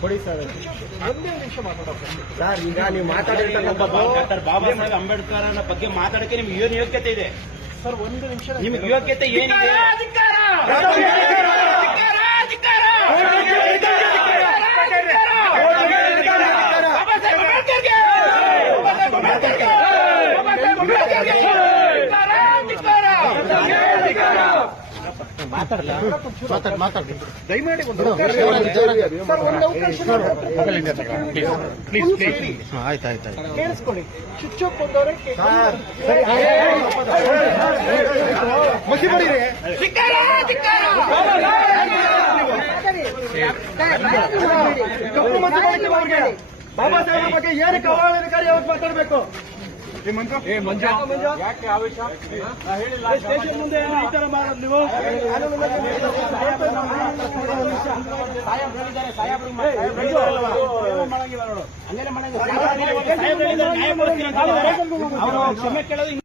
ಕೊಡಿ sir sir ಈಗ ನೀವು ಬಾಬಾ ಸಾಹೇಬ್ ಅಂಬೇಡ್ಕರ್ ಬಗ್ಗೆ ಮಾತಾಡಕ್ಕೆ ನಿಮ್ಗೆ ಏನು ಯೋಗ್ಯತೆ ಇದೆ ಸರ್ ಒಂದು ನಿಮಿಷ ನಿಮ್ಗೆ ಯೋಗ್ಯತೆ ಏನಿದೆ ದಯಮಾಡಿ ಒಂದು ಅವಕಾಶ ಸರ್ ಅವಕಾಶ ಕೇಳಿಸ್ಕೊಳ್ಳಿ. ಚುಚ್ಚೋಕ್ ಬಂದವರೇ ಕಪ್ಪು ಅವ್ರಿಗೆ. ಬಾಬಾ ಸಾಹೇಬ್ರ ಬಗ್ಗೆ ಏನಕ್ಕೆ ಅವಹೇಳನಕಾರಿ ಯಾವತ್ತು ಮಾತಾಡಬೇಕು? ಸ್ಟೇಷನ್ ಮುಂದೆ ಈ ತರ ಮಾಡೋದು ನೀವು? ಅವರು ಕ್ಷಮೆ ಕೇಳೋದು